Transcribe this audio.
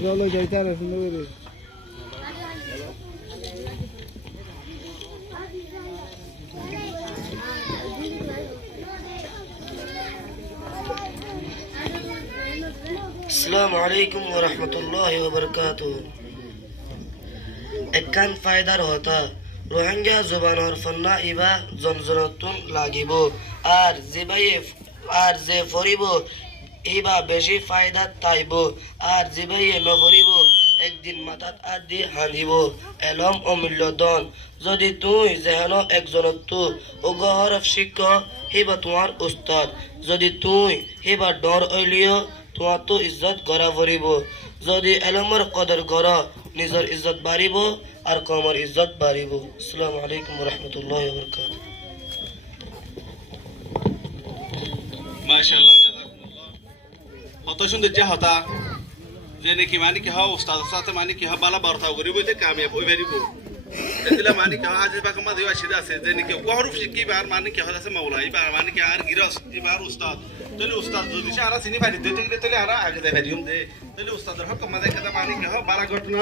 জল যাইতে আর সুন্দর করে السلام عليكم ورحمة الله وبركاته একান ফায়দার হতা রোহিঙ্গা জবানর ফন্না ইবা জনজনতুন লাগিব আর যে ফরিব ইবা বেশি ফায়দা তাইব আর জিবাইয়ে নফরিব একদিন মাথাত আদি হানিব এলম অমূল্য দন যদি তুই যেহেন একজনত্তু উগহর শিক্ষক হিবা তোমার উস্তাদ যদি তুই হিবা ডর অইলিও তোমার তো ইজ্জত গড়া ভরিব যদি এলমর কদর গড় নিজের ইজ্জত বাড়িব আর কমর ইজ্জত বাড়িব আসসালামু আলাইকুম রহমতুল্লাহ বরকাত মাশাআল্লাহ জাযাকুমুল্লাহ কত সুন্দর যে হতা যে নাকি মানে কি হও উস্তাদ সাথে মানে কি হও বালা বার্তা করিব যে কামিয়াব হই পারিব এদিলা মানে কি হও আজ বাকা মা দেওয়া সিধা আছে যে নাকি গহরুফ শিখি বার মানে কি হদাছে মাওলা ইবার মানে কি আর গিরস ইবার উস্তাদ তাহলে উস্তাদ যদি সে আর চিনি পারি দিতে গেলে তাহলে আর আগে দেখাই দিম দে তাহলে উস্তাদের হক মাঝে কথা মানে কি হও বালা ঘটনা